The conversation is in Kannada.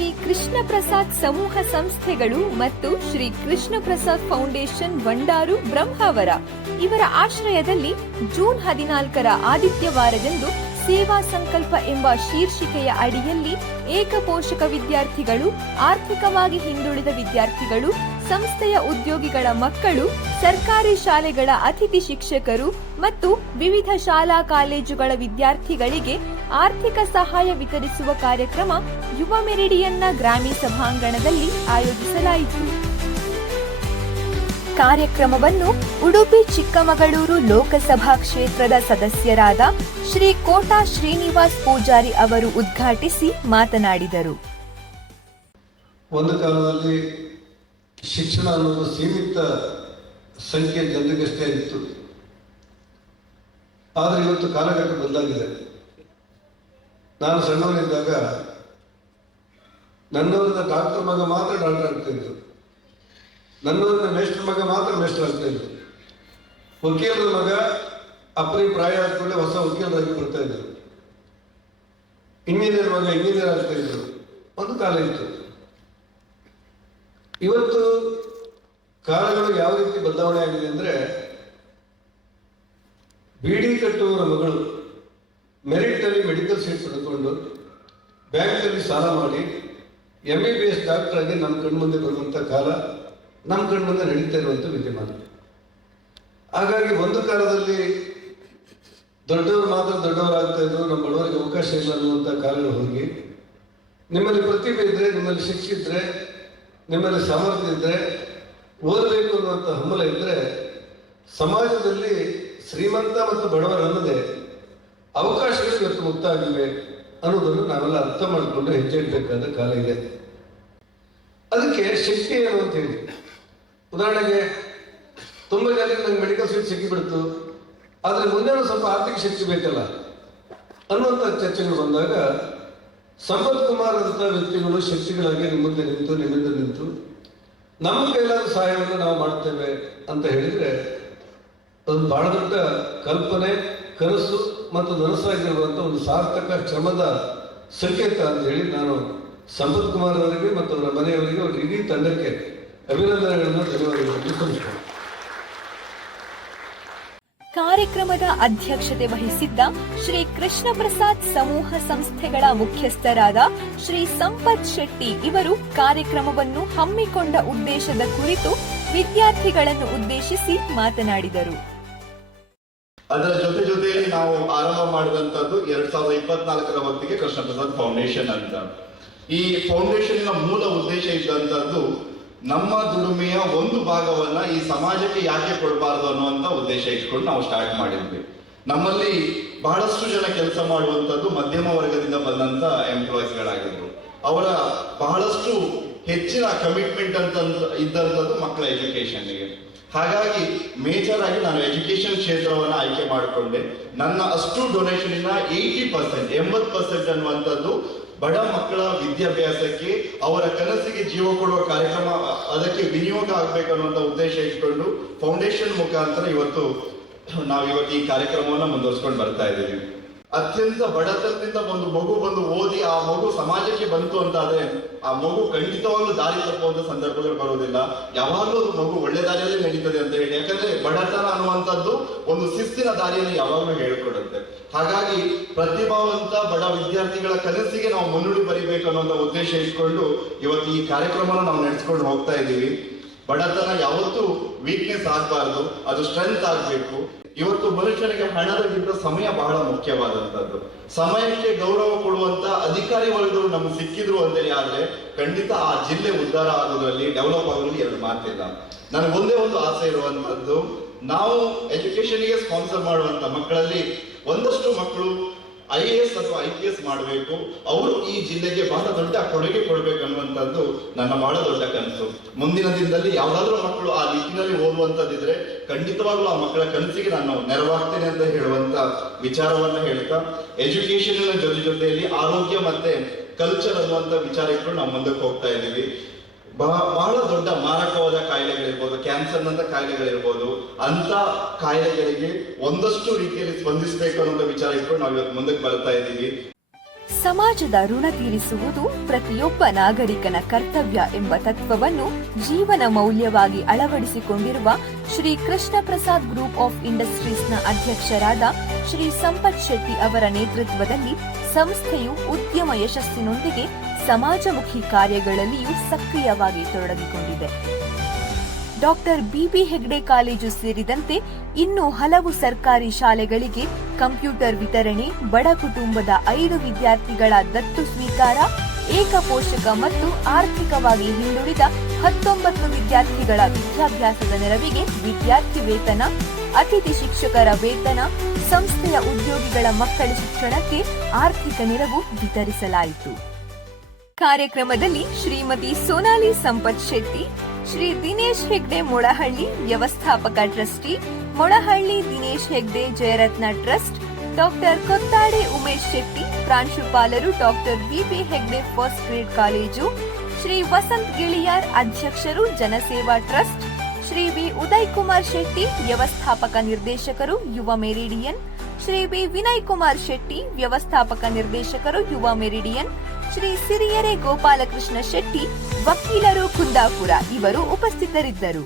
ಶ್ರೀ ಕೃಷ್ಣ ಪ್ರಸಾದ್ ಸಮೂಹ ಸಂಸ್ಥೆಗಳು ಮತ್ತು ಶ್ರೀ ಕೃಷ್ಣ ಪ್ರಸಾದ್ ಫೌಂಡೇಶನ್ ಬಂಡಾರು ಬ್ರಹ್ಮಾವರ ಇವರ ಆಶ್ರಯದಲ್ಲಿ ಜೂನ್ 14ರ ಆದಿತ್ಯವಾರದಂದು ಸೇವಾ ಸಂಕಲ್ಪ ಎಂಬ ಶೀರ್ಷಿಕೆಯ ಅಡಿಯಲ್ಲಿ ಏಕಪೋಷಕ ವಿದ್ಯಾರ್ಥಿಗಳು, ಆರ್ಥಿಕವಾಗಿ ಹಿಂದುಳಿದ ವಿದ್ಯಾರ್ಥಿಗಳು, ಸಂಸ್ಥೆಯ ಉದ್ಯೋಗಿಗಳ ಮಕ್ಕಳು, ಸರ್ಕಾರಿ ಶಾಲೆಗಳ ಅತಿಥಿ ಶಿಕ್ಷಕರು ಮತ್ತು ವಿವಿಧ ಶಾಲಾ ಕಾಲೇಜುಗಳ ವಿದ್ಯಾರ್ಥಿಗಳಿಗೆ ಆರ್ಥಿಕ ಸಹಾಯ ವಿತರಿಸುವ ಕಾರ್ಯಕ್ರಮ ಯುವ ಮೆರಿಡಿಯನ್ನ ಗ್ರಾಮಿ ಸಭಾಂಗಣದಲ್ಲಿ ಆಯೋಜಿಸಲಾಯಿತು. ಕಾರ್ಯಕ್ರಮವನ್ನು ಉಡುಪಿ ಚಿಕ್ಕಮಗಳೂರು ಲೋಕಸಭಾ ಕ್ಷೇತ್ರದ ಸದಸ್ಯರಾದ ಶ್ರೀ ಕೋಟಾ ಶ್ರೀನಿವಾಸ್ ಪೂಜಾರಿ ಅವರು ಉದ್ಘಾಟಿಸಿ ಮಾತನಾಡಿದರು. ಒಂದು ಕಾಲದಲ್ಲಿ ಶಿಕ್ಷಣ ಅನ್ನೋದು ಸೀಮಿತ ಸಂಖ್ಯೆ ಜನರಿಗಷ್ಟೇ ಇತ್ತು. ಆದರೆ ಇವತ್ತು ಕಾಲಘಟ್ಟ ಬದಲಾಗಿದೆ. ನಾನು ಸಣ್ಣವನಿದ್ದಾಗ ನನ್ನವರಿಂದ ಡಾಕ್ಟರ್ ಮಗ ಮಾತ್ರ ಡಾಕ್ಟರ್ ಆಗ್ತಾ ಇದ್ರು, ನನ್ನವರಿಂದ ಮೇಸ್ಟರ್ ಮಗ ಮಾತ್ರ ಮೇಸ್ಟರ್ ಆಗ್ತಾ ಇದ್ರು, ವಕೀಲರ ಮಗ ಅಪ್ಪನಿ ಪ್ರಾಯ ಆದ್ಮೇಲೆ ಹೊಸ ವಕೀಲರಾಗಿ ಬರ್ತಾ ಇದ್ರು, ಇಂಜಿನಿಯರ್ ಮಗ ಇಂಜಿನಿಯರ್ ಆಗ್ತಾ ಇದ್ರು. ಒಂದು ಕಾಲ ಇತ್ತು. ಇವತ್ತು ಕಾಲಗಳು ಯಾವ ರೀತಿ ಬದಲಾವಣೆ ಆಗಿದೆ ಅಂದ್ರೆ, ಬಿಡಿ ಕಟ್ಟುವವರ ಮಗಳು ಮೆರಿಟ್ ಅಲ್ಲಿ ಮೆಡಿಕಲ್ ಸೀಟ್ ಪಡೆದುಕೊಂಡು ಬ್ಯಾಂಕಲ್ಲಿ ಸಾಲ ಮಾಡಿ MBBS ಡಾಕ್ಟರ್ ಆಗಿ ನಮ್ಮ ಕಣ್ಮುಂದೆ ಬರುವಂತ ಕಾಲ ನಮ್ಮ ಕಣ್ಮುಂದೆ ನಡೀತಾ ಇರುವಂತ ವಿದ್ಯಮಾನ. ಹಾಗಾಗಿ ಒಂದು ಕಾಲದಲ್ಲಿ ದೊಡ್ಡವರು ಮಾತ್ರ ದೊಡ್ಡವರಾಗ್ತಾ ಇದ್ರು, ನಮ್ಮ ಬಡವರಿಗೆ ಅವಕಾಶ ಇಲ್ಲ ಅನ್ನುವಂಥ ಕಾಲಗಳು ಹೋಗಿ, ನಿಮ್ಮಲ್ಲಿ ಪ್ರತಿಭೆ ಇದ್ರೆ, ನಿಮ್ಮಲ್ಲಿ ಶಿಕ್ಷೆ ಇದ್ರೆ, ನಿಮ್ಮಲ್ಲಿ ಸಾಮರ್ಥ್ಯ ಇದ್ರೆ, ಓದಬೇಕು ಅನ್ನುವಂಥ ಹಂಬಲ ಇದ್ರೆ ಸಮಾಜದಲ್ಲಿ ಶ್ರೀಮಂತ ಮತ್ತು ಬಡವರನ್ನದೇ ಅವಕಾಶಗಳು ಇವತ್ತು ಮುಕ್ತ ಆಗಿವೆ ಅನ್ನೋದನ್ನು ನಾವೆಲ್ಲ ಅರ್ಥ ಮಾಡಿಕೊಂಡು ಹೆಜ್ಜೆ ಇಡಬೇಕಾದ ಕಾಲ ಇದೆ. ಅದಕ್ಕೆ ಶಕ್ತಿ ಏನು ಅಂತ ಹೇಳಿ, ಉದಾಹರಣೆಗೆ ತುಂಬ ಜನರಿಗೆ ನಂಗೆ ಮೆಡಿಕಲ್ ಸೀಟ್ ಸಿಕ್ಕಿಬಿಡ್ತು, ಆದರೆ ಮುಂದೆ ಸ್ವಲ್ಪ ಆರ್ಥಿಕ ಶಕ್ತಿ ಬೇಕಲ್ಲ ಅನ್ನುವಂಥ ಚರ್ಚೆಗಳು ಬಂದಾಗ ಸಂಪತ್ ಕುಮಾರ್ ಅಂತ ವ್ಯಕ್ತಿಗಳು ಶಕ್ತಿಗಳಾಗಿ ನಿಮ್ಮಿಂದ ನಿಂತು ನಮ್ಮ ಕೈಲಾದ ಸಹಾಯವನ್ನು ನಾವು ಮಾಡ್ತೇವೆ ಅಂತ ಹೇಳಿದ್ರೆ ಅದು ಬಹಳ ದೊಡ್ಡ ಕಲ್ಪನೆ, ಕನಸು ಮತ್ತು ನನಸಾಗಿರುವಂಥ ಒಂದು ಸಾರ್ಥಕ ಶ್ರಮದ ಸಂಕೇತ ಅಂತ ಹೇಳಿ ನಾನು ಸಂಪತ್ ಕುಮಾರ್ ಅವರಿಗೆ ಮತ್ತು ಅವರ ಮನೆಯವರಿಗೆ, ಅವರ ಇಡೀ ತಂಡಕ್ಕೆ ಅಭಿನಂದನೆಗಳನ್ನು ಧನ್ಯವಾದಗಳನ್ನು ಸಲ್ಲಿಸ್ತೇನೆ. ಕಾರ್ಯಕ್ರಮದ ಅಧ್ಯಕ್ಷತೆ ವಹಿಸಿದ್ದ ಶ್ರೀ ಕೃಷ್ಣ ಪ್ರಸಾದ್ ಸಮೂಹ ಸಂಸ್ಥೆಗಳ ಮುಖ್ಯಸ್ಥರಾದ ಶ್ರೀ ಸಂಪತ್ ಶೆಟ್ಟಿ ಇವರು ಕಾರ್ಯಕ್ರಮವನ್ನು ಹಮ್ಮಿಕೊಂಡ ಉದ್ದೇಶದ ಕುರಿತು ವಿದ್ಯಾರ್ಥಿಗಳನ್ನು ಉದ್ದೇಶಿಸಿ ಮಾತನಾಡಿದರು. ಅದರ ಜೊತೆಯಲ್ಲಿ ನಾವು ಆರಂಭ ಮಾಡಿದಂತದ್ದು 2024ರ ಹೊತ್ತಿಗೆ ಕೃಷ್ಣ ಪ್ರಸಾದ್ ಫೌಂಡೇಶನ್ ಅಂತ. ಈ ಫೌಂಡೇಶನ್ ಮೂಲ ಉದ್ದೇಶ ಇದ್ದಂತದ್ದು ನಮ್ಮ ದುಡಿಮೆಯ ಒಂದು ಭಾಗವನ್ನ ಈ ಸಮಾಜಕ್ಕೆ ಯಾಕೆ ಕೊಡಬಾರದು ಅನ್ನುವಂತ ಉದ್ದೇಶ ಇಟ್ಕೊಂಡು ನಾವು ಸ್ಟಾರ್ಟ್ ಮಾಡಿದ್ವಿ. ನಮ್ಮಲ್ಲಿ ಬಹಳಷ್ಟು ಜನ ಕೆಲಸ ಮಾಡುವಂತದ್ದು ಮಧ್ಯಮ ವರ್ಗದಿಂದ ಬಂದಂತ ಎಂಪ್ಲಾಯೀಸ್ಗಳಾಗಿದ್ರು. ಅವರ ಬಹಳಷ್ಟು ಹೆಚ್ಚಿನ ಕಮಿಟ್ಮೆಂಟ್ ಅಂತ ಇದ್ದಂಥದ್ದು ಮಕ್ಕಳ ಎಜುಕೇಶನ್ಗೆ. ಹಾಗಾಗಿ ಮೇಜರ್ ಆಗಿ ನಾನು ಎಜುಕೇಶನ್ ಕ್ಷೇತ್ರವನ್ನು ಆಯ್ಕೆ ಮಾಡಿಕೊಂಡೆ. ನನ್ನ ಅಷ್ಟು ಡೊನೇಷನ್ 80% ಅನ್ನುವಂಥದ್ದು ಬಡ ಮಕ್ಕಳ ವಿದ್ಯಾಭ್ಯಾಸಕ್ಕೆ, ಅವರ ಕನಸಿಗೆ ಜೀವ ಕೊಡುವ ಕಾರ್ಯಕ್ರಮ ಅದಕ್ಕೆ ವಿನಿಯೋಗ ಆಗ್ಬೇಕು ಅನ್ನುವಂಥ ಉದ್ದೇಶ ಇಟ್ಕೊಂಡು ಫೌಂಡೇಶನ್ ಮುಖಾಂತರ ಇವತ್ತು ಈ ಕಾರ್ಯಕ್ರಮವನ್ನು ಮುಂದುವರಿಸ್ಕೊಂಡು ಬರ್ತಾ ಇದ್ದೀವಿ. ಅತ್ಯಂತ ಬಡತನದಿಂದ ಒಂದು ಮಗು ಬಂದು ಓದಿ ಆ ಮಗು ಸಮಾಜಕ್ಕೆ ಬಂತು ಅಂತಾದ್ರೆ ಆ ಮಗು ಖಂಡಿತವಾಗ್ಲೂ ದಾರಿ ತಪ್ಪುವಂತ ಸಂದರ್ಭಗಳು ಬರೋದಿಲ್ಲ. ಯಾವಾಗಲೂ ಅದು ಮಗು ಒಳ್ಳೆ ದಾರಿಯಲ್ಲೇ ನಡೀತದೆ ಅಂತ ಹೇಳಿ, ಯಾಕಂದ್ರೆ ಬಡತನ ಅನ್ನುವಂಥದ್ದು ಒಂದು ಶಿಸ್ತಿನ ದಾರಿಯನ್ನು ಯಾವಾಗಲೂ ಹೇಳ್ಕೊಡುತ್ತೆ. ಹಾಗಾಗಿ ಪ್ರತಿಭಾವಂತ ಬಡ ವಿದ್ಯಾರ್ಥಿಗಳ ಕನಸಿಗೆ ನಾವು ಮುನ್ನುಡಿ ಬರಿಬೇಕು ಅನ್ನೋ ಉದ್ದೇಶ ಇಟ್ಕೊಂಡು ಇವತ್ತು ಈ ಕಾರ್ಯಕ್ರಮನ ನಾವು ನಡೆಸ್ಕೊಂಡು ಹೋಗ್ತಾ ಇದ್ದೀವಿ. ಬಡತನ ಯಾವತ್ತೂ ವೀಕ್ನೆಸ್ ಆಗಬಾರ್ದು, ಅದು ಸ್ಟ್ರೆಂತ್ ಆಗಬೇಕು. ಇವತ್ತು ಮನುಷ್ಯನಿಗೆ ಹಣದಕ್ಕಿಂತ ಸಮಯ ಬಹಳ ಮುಖ್ಯವಾದಂಥದ್ದು. ಸಮಯಕ್ಕೆ ಗೌರವ ಕೊಡುವಂತ ಅಧಿಕಾರಿ ವರ್ಗದವರು ನಮ್ಗೆ ಸಿಕ್ಕಿದ್ರು ಅಂತೇಳಿ ಆದ್ರೆ ಖಂಡಿತ ಆ ಜಿಲ್ಲೆ ಉದ್ಧಾರ ಆಗೋದ್ರಲ್ಲಿ, ಡೆವಲಪ್ ಆಗೋದ್ರಲ್ಲಿ ಎರಡು ಮಾತಿಲ್ಲ. ನನಗೆ ಒಂದೇ ಒಂದು ಆಸೆ ಇರುವಂತದ್ದು, ನಾವು ಎಜುಕೇಶನ್ಗೆ ಸ್ಪಾನ್ಸರ್ ಮಾಡುವಂತ ಮಕ್ಕಳಲ್ಲಿ ಒಂದಷ್ಟು ಮಕ್ಕಳು IAS ಅಥವಾ IPS ಮಾಡಬೇಕು, ಅವರು ಈ ಜಿಲ್ಲೆಗೆ ಬಹಳ ದೊಡ್ಡ ಕೊಡುಗೆ ಕೊಡಬೇಕು ಅನ್ನುವಂಥದ್ದು ನನ್ನ ಬಹಳ ದೊಡ್ಡ ಕನಸು. ಮುಂದಿನ ದಿನದಲ್ಲಿ ಯಾವ್ದಾದ್ರು ಮಕ್ಕಳು ಆ ನಿಟ್ಟಿನಲ್ಲಿ ಓದುವಂತದ್ದಿದ್ರೆ ಖಂಡಿತವಾಗ್ಲೂ ಆ ಮಕ್ಕಳ ಕನಸಿಗೆ ನಾನು ನೆರವಾಗ್ತೇನೆ ಅಂತ ಹೇಳುವಂತ ವಿಚಾರವನ್ನ ಹೇಳ್ತಾ, ಎಜುಕೇಶನ್ ಜೊತೆಯಲ್ಲಿ ಆರೋಗ್ಯ ಮತ್ತೆ ಕಲ್ಚರ್ ಅನ್ನುವಂತ ವಿಚಾರ ಇಟ್ಕೊಂಡು ನಾವು ಮುಂದಕ್ಕೆ ಹೋಗ್ತಾ ಇದ್ದೀವಿ. ಬಹಳ ದೊಡ್ಡ ಮಾರಕವಾದ ಕಾಯಿಲೆಗಳಿರ್ಬೋದು, ಕ್ಯಾನ್ಸರ್ನಂತ ಕಾಯಿಲೆಗಳಿರ್ಬೋದು, ಅಂತ ಕಾಯಿಲೆಗಳಿಗೆ ಒಂದಷ್ಟು ರೀತಿಯಲ್ಲಿ ಸ್ಪಂದಿಸಬೇಕು ಅನ್ನೋ ವಿಚಾರ ಇಟ್ಕೊಂಡು ನಾವು ಇವತ್ತು ಮುಂದಕ್ಕೆ ಬರ್ತಾ ಇದ್ದೀವಿ. ಸಮಾಜದ ಋಣ ತೀರಿಸುವುದು ಪ್ರತಿಯೊಬ್ಬ ನಾಗರಿಕನ ಕರ್ತವ್ಯ ಎಂಬ ತತ್ವವನ್ನು ಜೀವನ ಮೌಲ್ಯವಾಗಿ ಅಳವಡಿಸಿಕೊಂಡಿರುವ ಶ್ರೀ ಕೃಷ್ಣ ಪ್ರಸಾದ್ ಗ್ರೂಪ್ ಆಫ್ ಇಂಡಸ್ಟ್ರೀಸ್ನ ಅಧ್ಯಕ್ಷರಾದ ಶ್ರೀ ಸಂಪತ್ ಶೆಟ್ಟಿ ಅವರ ನೇತೃತ್ವದಲ್ಲಿ ಸಂಸ್ಥೆಯು ಉದ್ಯಮ ಯಶಸ್ಸಿನೊಂದಿಗೆ ಸಮಾಜಮುಖಿ ಕಾರ್ಯಗಳಲ್ಲಿಯೂ ಸಕ್ರಿಯವಾಗಿ ತೊಡಗಿಕೊಂಡಿದೆ. ಡಾಕ್ಟರ್ ಬಿಬಿ ಹೆಗ್ಡೆ ಕಾಲೇಜು ಸೇರಿದಂತೆ ಇನ್ನೂ ಹಲವು ಸರ್ಕಾರಿ ಶಾಲೆಗಳಿಗೆ ಕಂಪ್ಯೂಟರ್ ವಿತರಣೆ, ಬಡ ಕುಟುಂಬದ 5 ವಿದ್ಯಾರ್ಥಿಗಳ ದತ್ತು ಸ್ವೀಕಾರ, ಏಕಪೋಷಕ ಮತ್ತು ಆರ್ಥಿಕವಾಗಿ ಹಿಂದುಳಿದ 19 ವಿದ್ಯಾರ್ಥಿಗಳ ವಿದ್ಯಾಭ್ಯಾಸದ ನೆರವಿಗೆ ವಿದ್ಯಾರ್ಥಿ ವೇತನ, ಅತಿಥಿ ಶಿಕ್ಷಕರ ವೇತನ, ಸಂಸ್ಥೆಯ ಉದ್ಯೋಗಿಗಳ ಮಕ್ಕಳ ಶಿಕ್ಷಣಕ್ಕೆ ಆರ್ಥಿಕ ನೆರವು ವಿತರಿಸಲಾಯಿತು. ಕಾರ್ಯಕ್ರಮದಲ್ಲಿ ಶ್ರೀಮತಿ ಸೋನಾಲಿ ಸಂಪತ್ ಶೆಟ್ಟಿ, ಶ್ರೀ ದಿನೇಶ್ ಹೆಗ್ಡೆ ಮೊಳಹಳ್ಳಿ ವ್ಯವಸ್ಥಾಪಕ trustee, Molahalli Dinesh Hegde Jayaratna trust, doctor Kothade Umesh Shetty, ಪ್ರಾಂಶುಪಾಲರು doctor B B Hegde first grade college, Shri Vasant Giliyar ಅಧ್ಯಕ್ಷರು ಜನಸೇವಾ ಟ್ರಸ್ಟ್, ಶ್ರೀ ಬಿ ಉದಯ್ ಕುಮಾರ್ ಶೆಟ್ಟಿ ವ್ಯವಸ್ಥಾಪಕ ನಿರ್ದೇಶಕರು ಯುವ ಮೆರಿಡಿಯನ್, ಶ್ರೀ ಬಿ ವಿನಯ್ ಕುಮಾರ್ ಶೆಟ್ಟಿ ವ್ಯವಸ್ಥಾಪಕ ನಿರ್ದೇಶಕರು ಯುವ ಮೆರಿಡಿಯನ್, ಶ್ರೀ ಸಿರಿಯರೆ ಗೋಪಾಲಕೃಷ್ಣ ಶೆಟ್ಟಿ ವಕೀಲರು ಕುಂದಾಪುರ ಇವರು ಉಪಸ್ಥಿತರಿದ್ದರು.